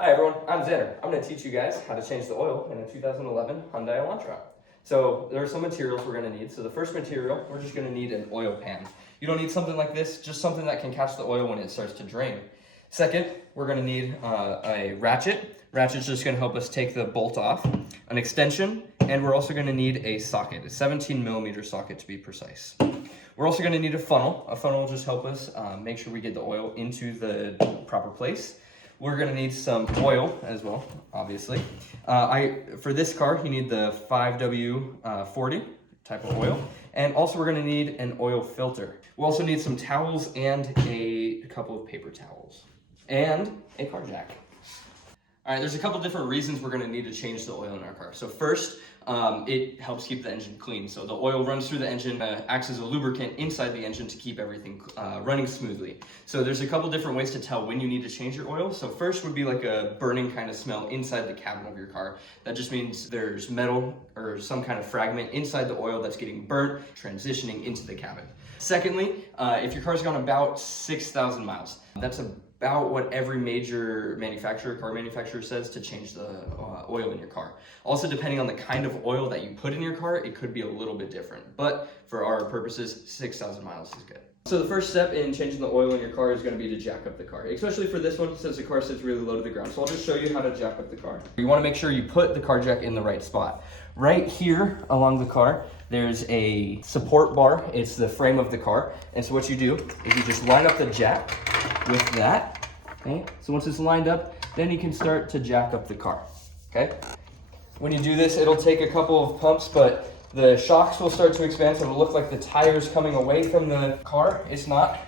Hi everyone, I'm Xander. I'm going to teach you guys how to change the oil in a 2011 Hyundai Elantra. So there are some materials we're going to need. So the first material, we're just going to need an oil pan. You don't need something like this, just something that can catch the oil when it starts to drain. Second, we're going to need a ratchet. Ratchet's just going to help us take the bolt off, an extension, and we're also going to need a socket, a 17 millimeter socket to be precise. We're also going to need a funnel. A funnel will just help us make sure we get the oil into the proper place. We're going to need some oil as well, obviously. For this car, you need the 5W40 type of oil. And also we're going to need an oil filter. We'll also need some towels and a couple of paper towels. And a car jack. All right, there's a couple different reasons we're going to need to change the oil in our car. So first, it helps keep the engine clean. So the oil runs through the engine, acts as a lubricant inside the engine to keep everything running smoothly. So there's a couple different ways to tell when you need to change your oil. So first would be like a burning kind of smell inside the cabin of your car. That just means there's metal or some kind of fragment inside the oil that's getting burnt, transitioning into the cabin. Secondly, if your car's gone about 6,000 miles, that's about what every major car manufacturer says to change the oil in your car. Also, depending on the kind of oil that you put in your car, it could be a little bit different. But for our purposes, 6,000 miles is good. So the first step in changing the oil in your car is going to be to jack up the car, especially for this one since the car sits really low to the ground. So I'll just show you how to jack up the car. You want to make sure you put the car jack in the right spot. Right here along the car, there's a support bar. It's the frame of the car. And so what you do is you just line up the jack with that. Okay, so once it's lined up, then you can start to jack up the car. Okay, when you do this, it'll take a couple of pumps, but the shocks will start to expand, so it'll look like the tire's coming away from the car. It's not.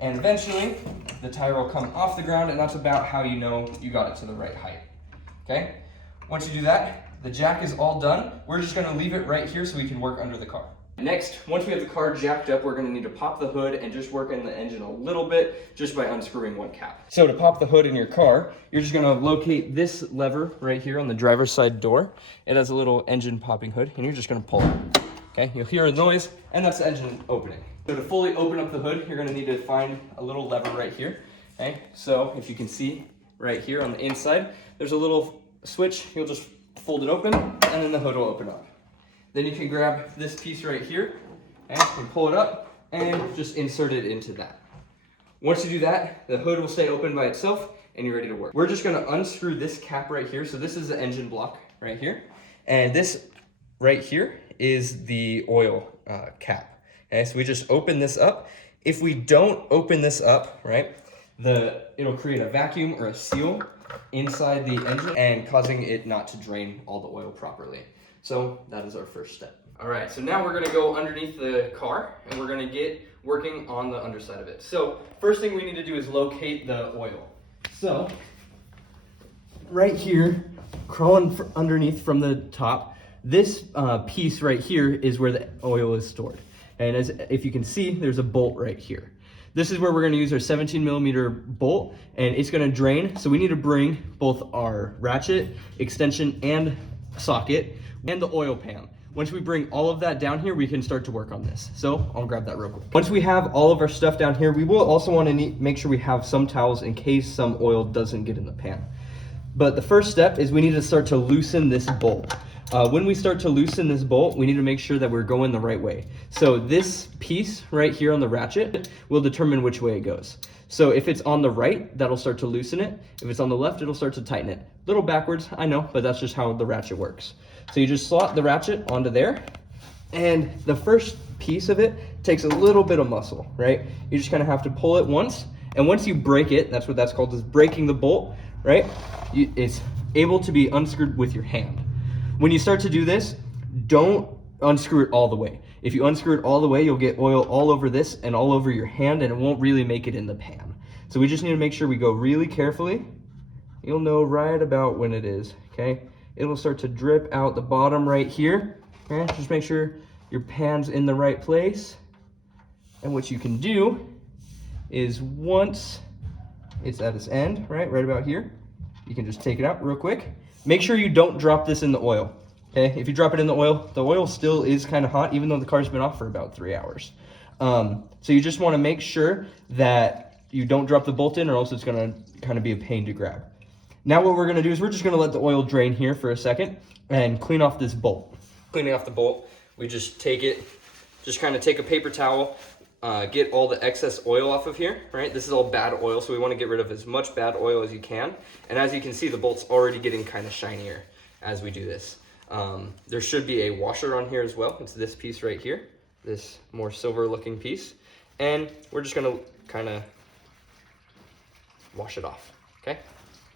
And eventually, the tire will come off the ground, and that's about how you know you got it to the right height. Okay, once you do that, the jack is all done. We're just gonna leave it right here so we can work under the car. Next, once we have the car jacked up, we're going to need to pop the hood and just work in the engine a little bit just by unscrewing one cap. So to pop the hood in your car, you're just going to locate this lever right here on the driver's side door. It has a little engine popping hood, and you're just going to pull it. Okay, you'll hear a noise, and that's the engine opening. So to fully open up the hood, you're going to need to find a little lever right here. Okay, so if you can see right here on the inside, there's a little switch. You'll just fold it open, and then the hood will open up. Then you can grab this piece right here and pull it up and just insert it into that. Once you do that, the hood will stay open by itself and you're ready to work. We're just gonna unscrew this cap right here. So this is the engine block right here. And this right here is the oil cap. Okay, so we just open this up. If we don't open this up, right, it'll create a vacuum or a seal inside the engine and causing it not to drain all the oil properly. So that is our first step. All right, so now we're gonna go underneath the car and we're gonna get working on the underside of it. So first thing we need to do is locate the oil. So right here, crawling underneath from the top, this piece right here is where the oil is stored. And if you can see, there's a bolt right here. This is where we're gonna use our 17 millimeter bolt and it's gonna drain. So we need to bring both our ratchet, extension, and socket and the oil pan. Once we bring all of that down here, we can start to work on this. So I'll grab that real quick. Once we have all of our stuff down here, we will also want to make sure we have some towels in case some oil doesn't get in the pan. But the first step is we need to start to loosen this bolt. When we start to loosen this bolt, we need to make sure that we're going the right way. So this piece right here on the ratchet will determine which way it goes. So if it's on the right, that'll start to loosen it. If it's on the left, it'll start to tighten it. A little backwards, I know, but that's just how the ratchet works. So you just slot the ratchet onto there, and the first piece of it takes a little bit of muscle, right? You just kind of have to pull it once, and once you break it, that's what that's called, is breaking the bolt, right? It's able to be unscrewed with your hand. When you start to do this, don't unscrew it all the way. If you unscrew it all the way, you'll get oil all over this and all over your hand, and it won't really make it in the pan. So we just need to make sure we go really carefully. You'll know right about when it is, okay? It'll start to drip out the bottom right here. Okay, just make sure your pan's in the right place. And what you can do is once it's at its end, right about here, you can just take it out real quick. Make sure you don't drop this in the oil. Okay, if you drop it in the oil still is kind of hot, even though the car's been off for about 3 hours. So you just want to make sure that you don't drop the bolt in, or else it's going to kind of be a pain to grab. Now what we're gonna do is we're just gonna let the oil drain here for a second and clean off this bolt. Cleaning off the bolt, we just take it, just kind of take a paper towel, get all the excess oil off of here, right? This is all bad oil, so we want to get rid of as much bad oil as you can. And as you can see, the bolt's already getting kind of shinier as we do this. There should be a washer on here as well. It's this piece right here, this more silver looking piece. And we're just gonna kind of wash it off, okay?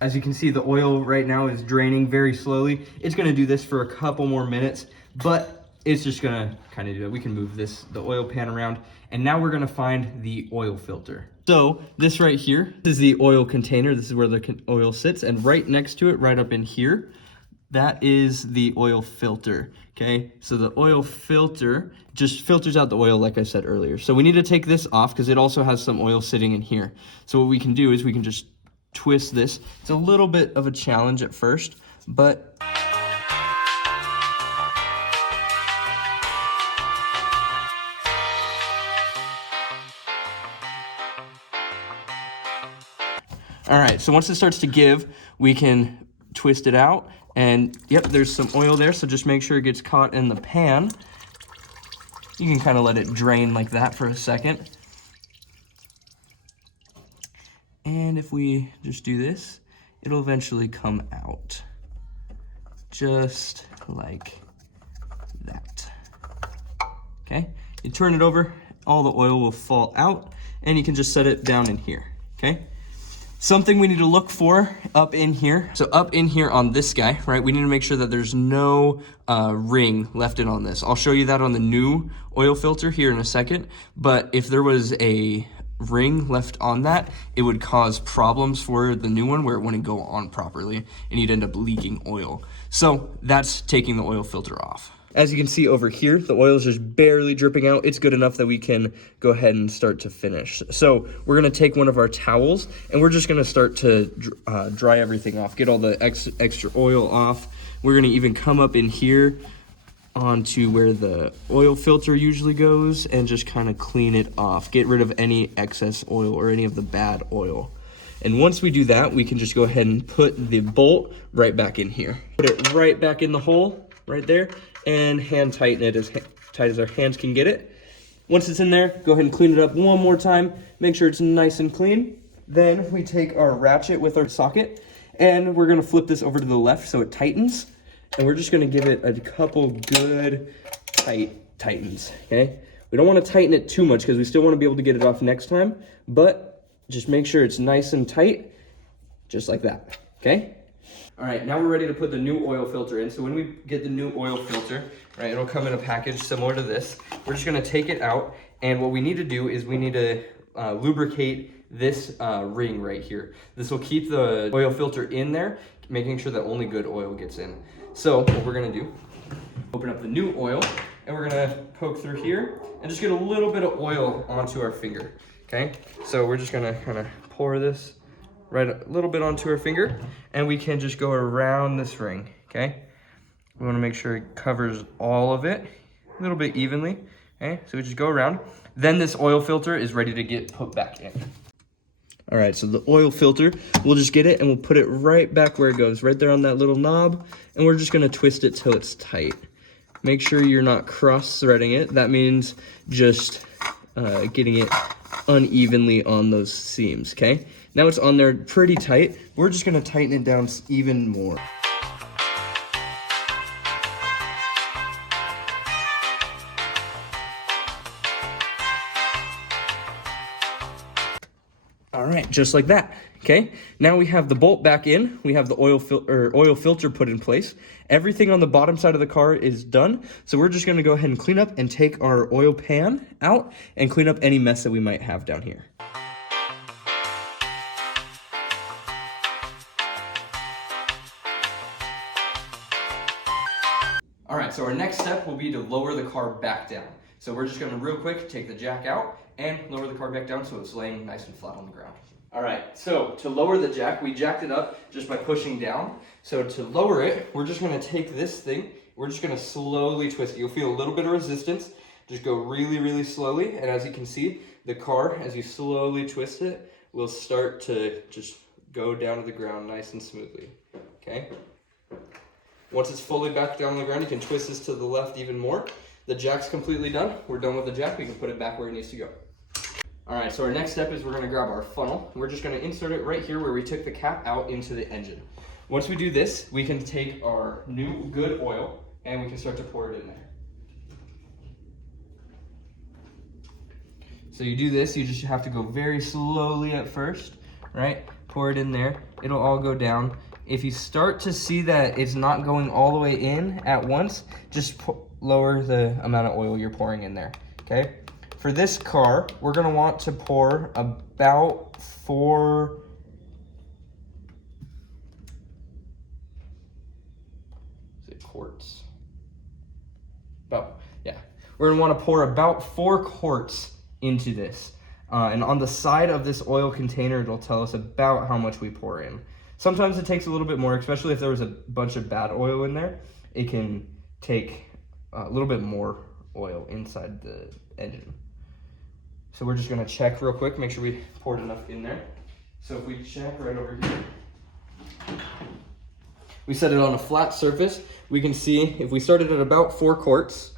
As you can see, the oil right now is draining very slowly. It's gonna do this for a couple more minutes, but it's just gonna kind of do it. We can move the oil pan around, and now we're gonna find the oil filter. So this right here is the oil container. This is where the oil sits, and right next to it, right up in here, that is the oil filter, okay? So the oil filter just filters out the oil like I said earlier. So we need to take this off because it also has some oil sitting in here. So what we can do is we can just twist this. It's a little bit of a challenge at first, but all right, so once it starts to give, we can twist it out, and yep, there's some oil there, so just make sure it gets caught in the pan. You can kind of let it drain like that for a second. And if we just do this, it'll eventually come out. Just like that. Okay, you turn it over, all the oil will fall out, and you can just set it down in here, okay? Something we need to look for up in here. So up in here on this guy, right, we need to make sure that there's no ring left in on this. I'll show you that on the new oil filter here in a second, but if there was a ring left on that, it would cause problems for the new one where it wouldn't go on properly and you'd end up leaking oil. So that's taking the oil filter off. As you can see over here, the oil is just barely dripping out. It's good enough that we can go ahead and start to finish. So we're gonna take one of our towels and we're just gonna start to dry everything off, get all the extra oil off. We're gonna even come up in here onto where the oil filter usually goes and just kind of clean it off, get rid of any excess oil or any of the bad oil. And once we do that, we can just go ahead and put the bolt right back in here. Put it right back in the hole right there and hand tighten it as tight as our hands can get it. Once it's in there, go ahead and clean it up one more time. Make sure it's nice and clean. Then we take our ratchet with our socket and we're gonna flip this over to the left so it tightens. And we're just gonna give it a couple good tightens, okay? We don't wanna tighten it too much because we still wanna be able to get it off next time, but just make sure it's nice and tight, just like that, okay? All right, now we're ready to put the new oil filter in. So when we get the new oil filter, right, it'll come in a package similar to this. We're just gonna take it out, and what we need to do is we need to lubricate this ring right here. This will keep the oil filter in there, making sure that only good oil gets in. So what we're gonna do, open up the new oil, and we're gonna poke through here and just get a little bit of oil onto our finger, okay? So we're just gonna kind of pour this right a little bit onto our finger, and we can just go around this ring, okay? We wanna make sure it covers all of it a little bit evenly, okay? So we just go around. Then this oil filter is ready to get put back in. All right, so the oil filter, we'll just get it and we'll put it right back where it goes, right there on that little knob, and we're just gonna twist it till it's tight. Make sure you're not cross-threading it. That means just getting it unevenly on those seams, okay? Now it's on there pretty tight. We're just gonna tighten it down even more. All right, just like that, okay? Now we have the bolt back in, we have the oil filter put in place. Everything on the bottom side of the car is done, so we're just gonna go ahead and clean up and take our oil pan out and clean up any mess that we might have down here. All right, so our next step will be to lower the car back down. So we're just gonna real quick take the jack out and lower the car back down so it's laying nice and flat on the ground. All right, so to lower the jack, we jacked it up just by pushing down. So to lower it, we're just gonna take this thing, we're just gonna slowly twist it. You'll feel a little bit of resistance. Just go really, really slowly. And as you can see, the car, as you slowly twist it, will start to just go down to the ground nice and smoothly, okay? Once it's fully back down on the ground, you can twist this to the left even more. The jack's completely done. We're done with the jack. We can put it back where it needs to go. All right, so our next step is we're gonna grab our funnel. We're just gonna insert it right here where we took the cap out into the engine. Once we do this, we can take our new good oil and we can start to pour it in there. So you do this, you just have to go very slowly at first, right? Pour it in there, it'll all go down. If you start to see that it's not going all the way in at once, just lower the amount of oil you're pouring in there, okay? For this car, we're gonna want to pour about 4 quarts. We're gonna wanna pour about 4 quarts into this. And on the side of this oil container, it'll tell us about how much we pour in. Sometimes it takes a little bit more, especially if there was a bunch of bad oil in there. It can take a little bit more oil inside the engine. So we're just gonna check real quick, make sure we poured enough in there. So if we check right over here, we set it on a flat surface. We can see if we started at about 4 quarts,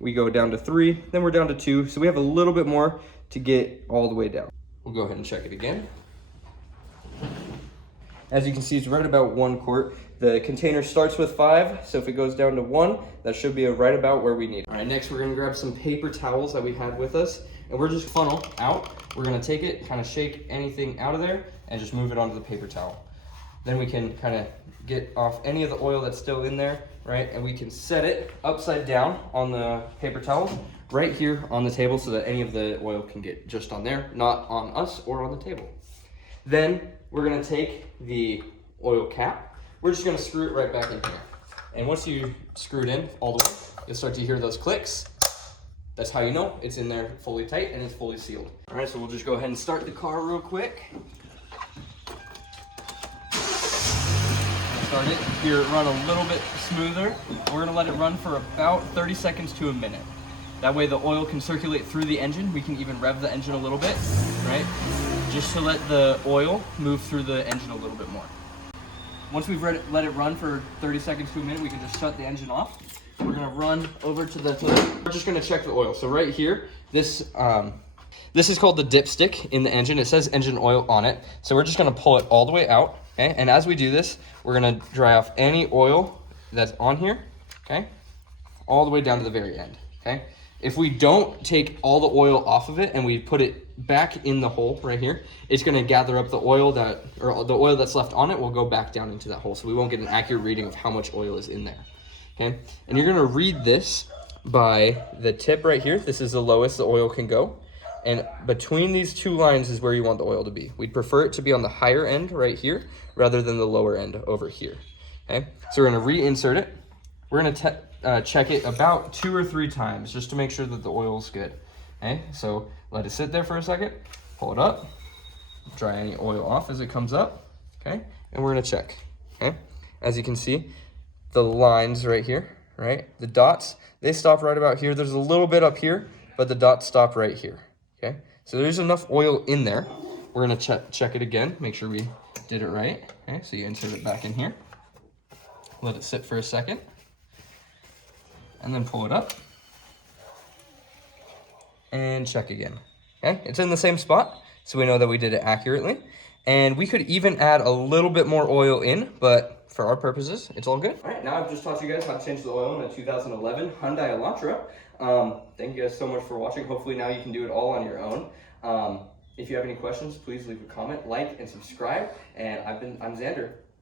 we go down to 3, then we're down to 2. So we have a little bit more to get all the way down. We'll go ahead and check it again. As you can see, it's right about 1 quart. The container starts with 5, so if it goes down to 1, that should be right about where we need it. All right, next we're gonna grab some paper towels that we had with us, and we're just funnel out. We're gonna take it, kind of shake anything out of there, and just move it onto the paper towel. Then we can kind of get off any of the oil that's still in there, right? And we can set it upside down on the paper towels right here on the table so that any of the oil can get just on there, not on us or on the table. Then we're gonna take the oil cap. We're just gonna screw it right back in here. And once you screw it in all the way, you'll start to hear those clicks. That's how you know it's in there fully tight and it's fully sealed. All right, so we'll just go ahead and start the car real quick. Start it, hear it run a little bit smoother. We're gonna let it run for about 30 seconds to a minute. That way the oil can circulate through the engine. We can even rev the engine a little bit, right? Just to let the oil move through the engine a little bit more. Once we've let it run for 30 seconds to a minute, we can just shut the engine off. We're gonna run over to the table. We're just gonna check the oil. So right here, this is called the dipstick in the engine. It says engine oil on it. So we're just gonna pull it all the way out, okay? And as we do this, we're gonna dry off any oil that's on here, okay? All the way down to the very end, okay? If we don't take all the oil off of it and we put it back in the hole right here, it's gonna gather up the oil that's left on it will go back down into that hole. So we won't get an accurate reading of how much oil is in there, okay? And you're gonna read this by the tip right here. This is the lowest the oil can go. And between these 2 lines is where you want the oil to be. We'd prefer it to be on the higher end right here rather than the lower end over here, okay? So we're gonna reinsert it. We're gonna check it about 2 or 3 times just to make sure that the oil's good, okay? So let it sit there for a second, pull it up, dry any oil off as it comes up, okay? And we're gonna check, okay? As you can see, the lines right here, right? The dots, they stop right about here. There's a little bit up here, but the dots stop right here, okay? So there's enough oil in there. We're gonna check it again, make sure we did it right, okay? So you insert it back in here, let it sit for a second, and then pull it up and check again, okay? It's in the same spot, so we know that we did it accurately. And we could even add a little bit more oil in, but for our purposes, it's all good. All right, now I've just taught you guys how to change the oil in a 2011 Hyundai Elantra. Thank you guys so much for watching. Hopefully now you can do it all on your own. If you have any questions, please leave a comment, like, and subscribe. And I'm Xander.